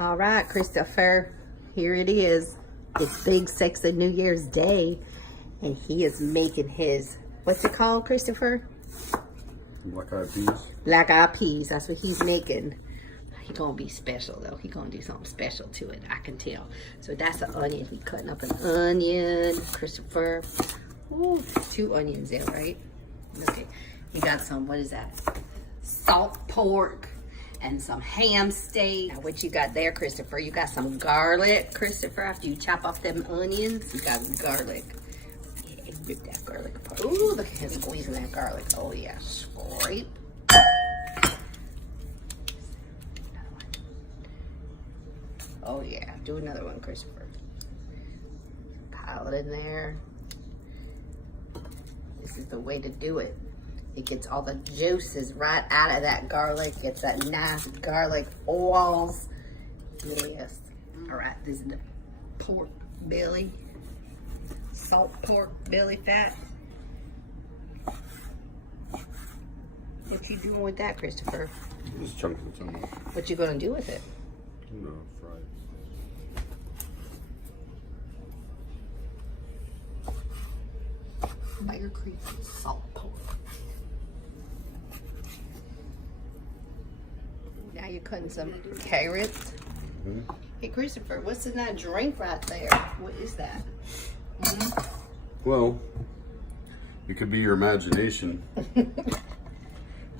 All right, Christopher, here it is. It's Big Sexy New Year's Day, and he is making his, what's it called, Christopher? Black eyed peas. Black eyed peas, that's what he's making. He gonna be special though. He gonna do something special to it, I can tell. So that's an onion. He cutting up an onion, Christopher. Ooh, 2 onions there, right? Okay, he got some, what is that? Salt pork and some ham steak. Now, what you got there, Christopher? You got some garlic, Christopher. After you chop off them onions, you got garlic. Yeah, rip that garlic apart. Ooh, look at him squeezing that garlic. Oh yeah, scrape. Oh yeah, do another one, Christopher. Pile it in there. This is the way to do it. It gets all the juices right out of that garlic. Gets that nice garlic oils. Yes. All right, this is the pork belly. Salt pork belly fat. What you doing with that, Christopher? Just chunks of some. What you gonna do with it? No, fry it. Bear Creek salt pork. Now you're cutting some carrots. Mm-hmm. Hey Christopher, what's in that drink right there? What is that? Well, it could be your imagination.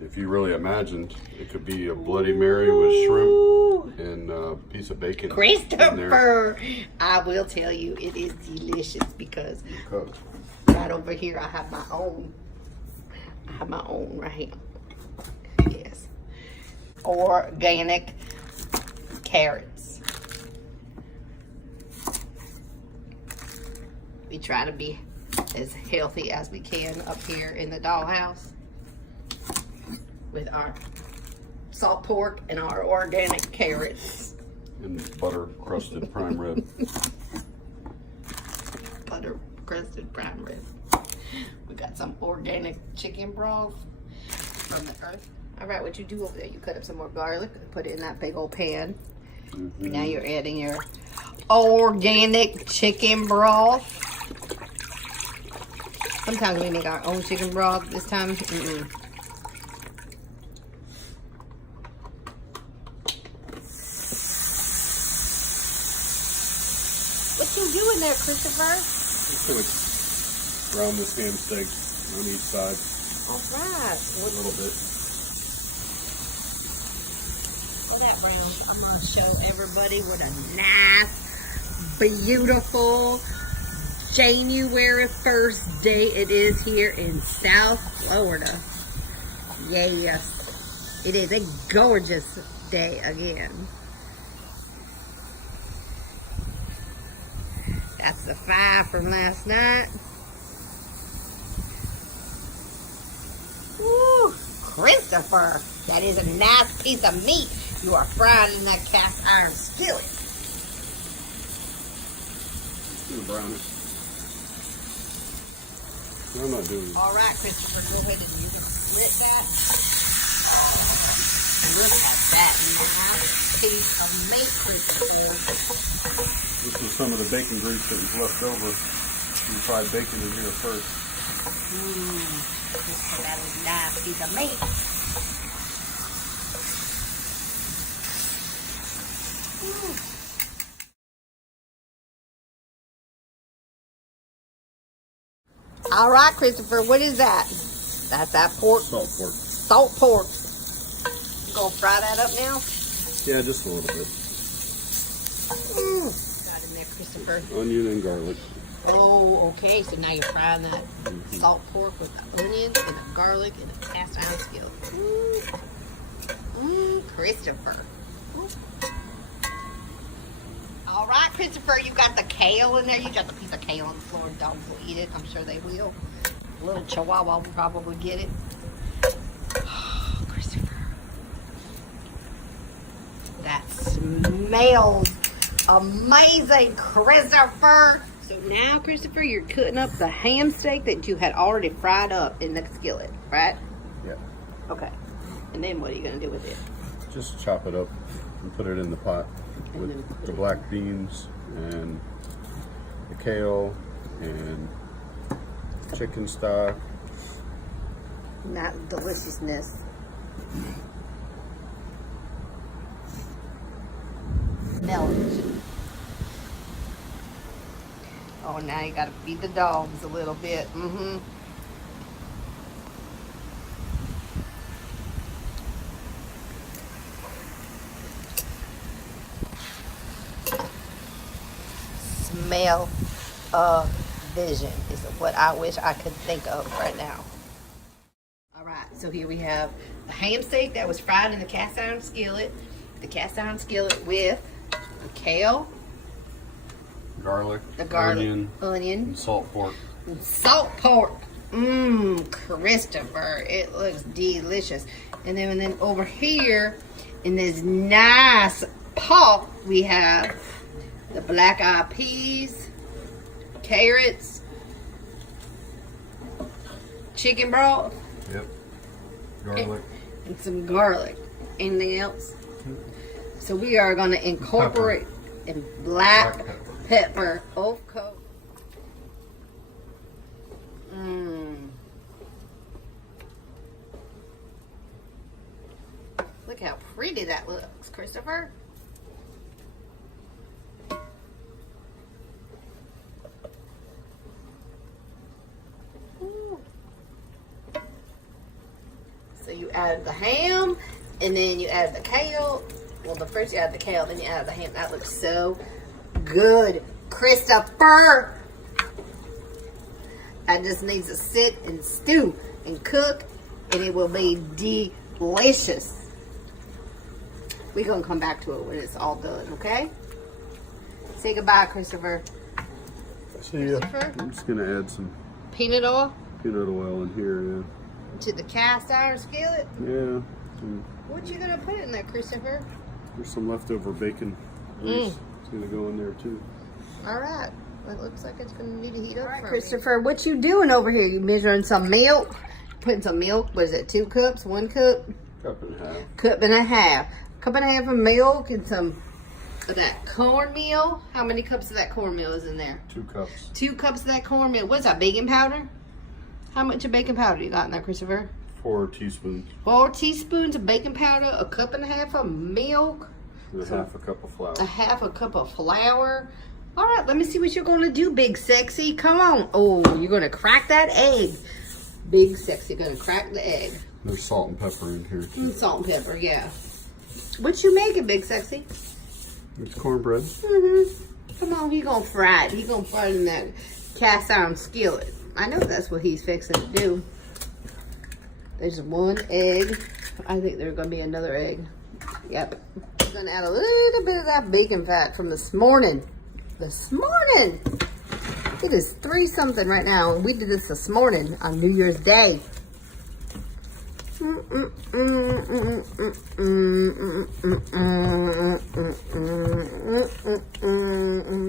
If you really imagined, it could be a Bloody Mary with shrimp and a piece of bacon. Christopher, I will tell you, it is delicious because Cooked. right over here I have my own. I have my own right here. Yes. Organic carrots. We try to be as healthy as we can up here in the dollhouse with our salt pork and our organic carrots. And butter crusted prime rib. Butter crusted prime rib. We got some organic chicken broth from the earth. All right, what you do over there, you cut up some more garlic and put it in that big old pan. Mm-hmm. Now you're adding your organic chicken broth. Sometimes we make our own chicken broth. This time, What you doing there, Christopher? So it's brown this ham steak on each side All right. a little bit. Well, that brown, I'm going to show everybody what a nice, beautiful January 1st day it is here in South Florida. Yes, it is a gorgeous day again. That's the 5 from last night. Woo, Christopher, that is a nice piece of meat you are frying in that cast iron skillet. Do the brownish. No, I'm not doing it. All right, Christopher, go ahead and you can split that. Look at that nice piece of meat, Christopher. This was some of the bacon grease that was left over. You fried bacon in here first. Christopher, that is a nice piece of meat. All right, Christopher, what is that? That's that pork. Salt pork. Salt pork. You gonna fry that up now? Yeah, just a little bit. Got in there, Christopher. Onion and garlic. Oh, okay. So now you're frying that salt pork with the onions and the garlic and the cast iron skillet. Christopher. Ooh. All right, Christopher, you got the kale in there. You got the piece of kale on the floor. Dogs will eat it. I'm sure they will. A little chihuahua will probably get it. Oh, Christopher. That smells amazing, Christopher. So now, Christopher, you're cutting up the ham steak that you had already fried up in the skillet, right? Yeah. Okay. And then what are you going to do with it? Just chop it up and put it in the pot. with the black beans and the kale and chicken stock. Not deliciousness. Smell it. Oh, now you gotta feed the dogs a little bit. Mm-hmm. Smell of vision is what I wish I could think of right now. All right, so here we have the ham steak that was fried in the cast iron skillet. The cast iron skillet with the kale, Garlic, the garlic, onion, and salt pork. Salt pork. Mmm, Christopher, it looks delicious. And then over here in this nice pot, we have the black eyed peas, carrots, chicken broth. Yep. Garlic. And some garlic. Anything else? So we are going to incorporate in black pepper. Of course. Look how pretty that looks, Christopher. Ooh. So you added the ham, and then you added the kale. Well, the first you added the kale, then you added the ham. That looks so good, Christopher. That just needs to sit and stew and cook, and it will be delicious. We're going to come back to it when it's all done, okay? Say goodbye, Christopher. See ya. I'm just going to add some peanut oil in here, yeah. To the cast iron skillet? Yeah. What you going to put in there, Christopher? There's some leftover bacon grease. It's going to go in there, too. All right. It looks like it's going to need to heat up. All right, Christopher, what you doing over here? You measuring some milk? Putting some milk. What is it, 2 cups, 1 cup? Cup and a half. Cup and a half. Cup and a half of milk and some of that cornmeal. How many cups of that cornmeal is in there? 2 cups. 2 cups of that cornmeal. What's that, baking powder? How much of baking powder you got in there, Christopher? 4 teaspoons. 4 teaspoons of baking powder, a cup and a half of milk. And a half a cup of flour. A half a cup of flour. All right, let me see what you're going to do, Big Sexy. Come on. Oh, you're going to crack that egg. Big Sexy, going to crack the egg. There's salt and pepper in here, too. Salt and pepper, yeah. What you making, Big Sexy? It's cornbread. Come on, he gonna fry it. He gonna fry it in that cast iron skillet. I know that's what he's fixing to do. There's 1 egg. I think there's gonna be another egg. Yep. I'm gonna add a little bit of that bacon fat from this morning. This morning! It is 3 something right now, and we did this morning on New Year's Day.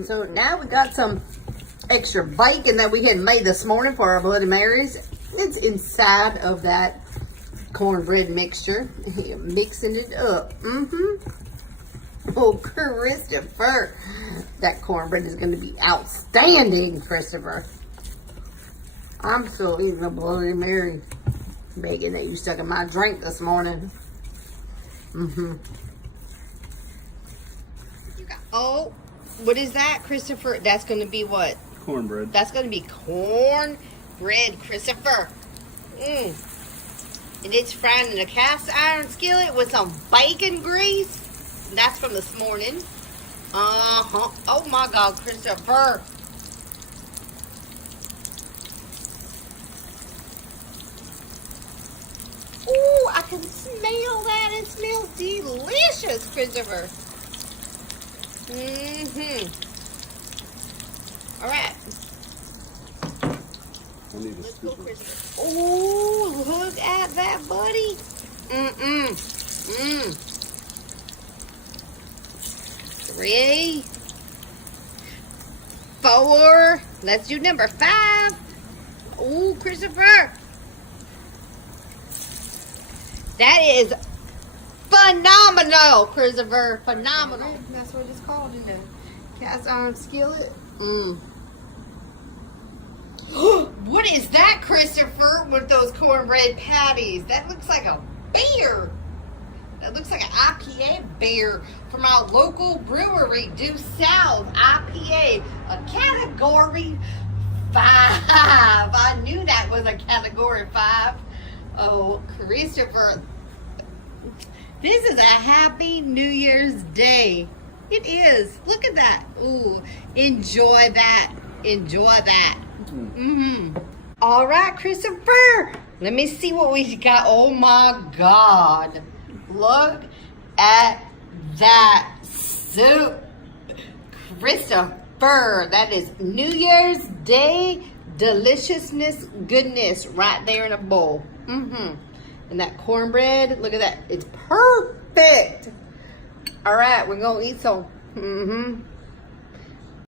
So now we got some extra bacon that we had made this morning for our Bloody Marys. It's inside of that cornbread mixture. Mixing it up. Oh, Christopher. That cornbread is going to be outstanding, Christopher. I'm still eating a Bloody Mary bacon that you stuck in my drink this morning. Oh, what is that, Christopher? That's going to be what? Cornbread. That's going to be cornbread, Christopher. And it's fried in a cast iron skillet with some bacon grease. That's from this morning. Oh my God, Christopher. Ooh, I can smell that. It smells delicious, Christopher. All right. Let's go, Christopher. Ooh, look at that, buddy. 3, 4. Let's do number 5. Ooh, Christopher. That is 5. Phenomenal, Christopher. Phenomenal. That's what it's called in the cast iron skillet. What is that, Christopher, with those cornbread patties? That looks like a beer. That looks like an IPA beer from our local brewery, Due South IPA, a category 5. I knew that was a category 5. Oh, Christopher, this is a happy New Year's Day. It is. Look at that. Ooh, enjoy that. Enjoy that. All right, Christopher. Let me see what we got. Oh my God. Look at that soup. Christopher, that is New Year's Day deliciousness, goodness right there in a bowl. And that cornbread, look at that. It's perfect. All right, we're going to eat some.